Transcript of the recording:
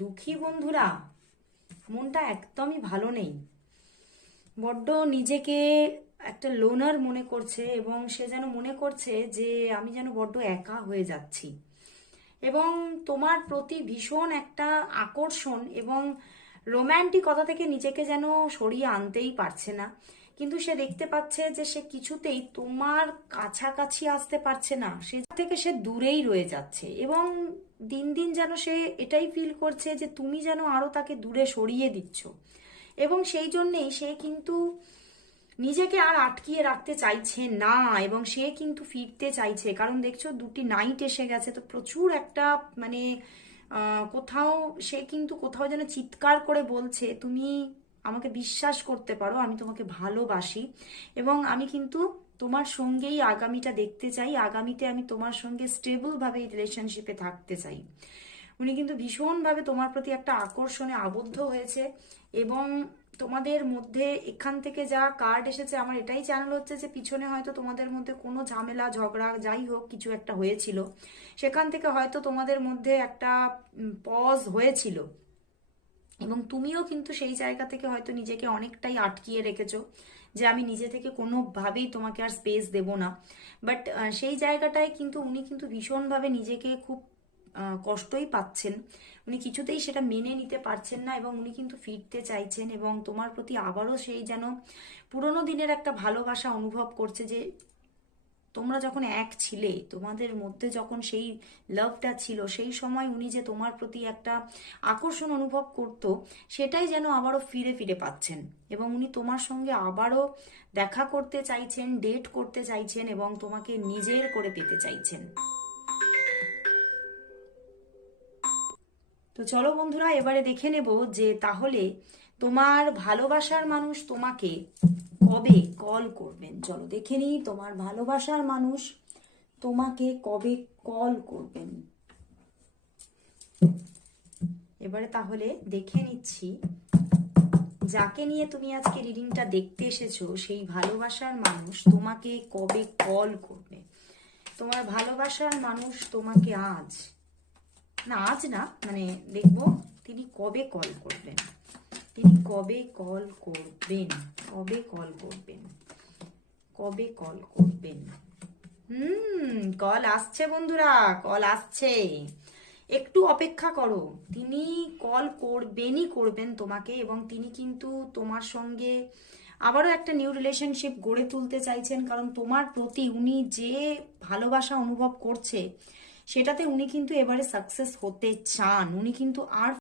দুঃখী বন্ধুরা, মনটা একদমই ভালো নেই। বড্ড নিজেকে একটা লোনার মনে করছে এবং সে যেন মনে করছে যে আমি যেন বড্ড একা হয়ে যাচ্ছি। এবং তোমার প্রতি ভীষণ একটা আকর্ষণ এবং রোম্যান্টিকতা থেকে নিজেকে যেন সরিয়ে আনতেই পারছে না। কিন্তু সে দেখতে পাচ্ছে যে সে কিছুতেই তোমার কাছাকাছি আসতে পারছে না, সে থেকে সে দূরেই রয়ে যাচ্ছে। এবং দিন দিন যেন সে এটাই ফিল করছে যে তুমি যেন আরো তাকে দূরে সরিয়ে দিচ্ছ। এবং সেই জন্যেই সে কিন্তু নিজেকে আর আটকিয়ে রাখতে চাইছে না এবং সে কিন্তু ফিরতে চাইছে। কারণ দেখছো, দুটি নাইট এসে গেছে, তো প্রচুর একটা মানে কোথাও সে কিন্তু কোথাও যেন চিৎকার করে বলছে তুমি আমাকে বিশ্বাস করতে পারো, আমি তোমাকে ভালোবাসি এবং আমি কিন্তু তোমার সঙ্গেই আগামীটা দেখতে চাই, আগামীতে আমি তোমার সঙ্গে স্টেবল ভাবে রিলেশনশিপে থাকতে চাই। উনি কিন্তু ভীষণভাবে তোমার প্রতি একটা আকর্ষণে আবদ্ধ হয়েছে। এবং তোমাদের মধ্যে এখান থেকে যা কার্ড এসেছে, আমার এটাই চ্যানেল হচ্ছে যে পিছনে হয়তো তোমাদের মধ্যে কোনো ঝামেলা ঝগড়া যাই হোক কিছু একটা হয়েছিল, সেখান থেকে হয়তো তোমাদের মধ্যে একটা পজ হয়েছিল। এবং তুমিও কিন্তু সেই জায়গা থেকে হয়তো নিজেকে অনেকটাই আটকিয়ে রেখেছো যে আমি নিজে থেকে কোনোভাবেই তোমাকে আর স্পেস দেব না। বাট সেই জায়গাটায় কিন্তু উনি কিন্তু ভীষণভাবে নিজেকে খুব কষ্টই পাচ্ছেন। উনি কিছুতেই সেটা মেনে নিতে পারছেন না এবং উনি কিন্তু ফিরতে চাইছেন এবং তোমার প্রতি আবারও সেই যেন পুরোনো দিনের একটা ভালোবাসা অনুভব করছে। যে তোমরা যখন এক ছিলে, তোমাদের মধ্যে যখন সেই লাভটা ছিল, সেই সময় উনি যে তোমার প্রতি একটা আকর্ষণ অনুভব করতো, সেটাই যেন আবারও ফিরে ফিরে পাচ্ছেন। এবং উনি তোমার সঙ্গে আবারও দেখা করতে চাইছেন, ডেট করতে চাইছেন এবং তোমাকে নিজের করে পেতে চাইছেন। তো চলো বন্ধুরা, এবারে দেখে নেব যে তাহলে তোমার ভালোবাসার মানুষ তোমাকে কবে কল করবেন। চলো দেখে নিই তোমার ভালোবাসার মানুষ তোমাকে কবে কল করবেন। এবারে তাহলে দেখে নিচ্ছি যাকে নিয়ে তুমি আজকে রিডিংটা দেখতে এসেছো, সেই ভালোবাসার মানুষ তোমাকে কবে কল করবে। তোমার ভালোবাসার মানুষ তোমাকে আজ না, আজ না, মানে দেখবো তিনি কবে কল করবেন। তিনি কবে কল করবেন, কবে কল করবেন, কবে কল করবেন। কল আসছে বন্ধুরা, কল আসছে। একটু অপেক্ষা করো, তিনি কল করবেনই করবেন তোমাকে। এবং তিনি কিন্তু তোমার সঙ্গে আবারও একটা নিউ রিলেশনশিপ গড়ে তুলতে চাইছেন। কারণ তোমার প্রতি উনি যে ভালোবাসা অনুভব করছে, সেটাতে উনি কিন্তু এবারে সাকসেস হতে চান। উনি কিন্তু আর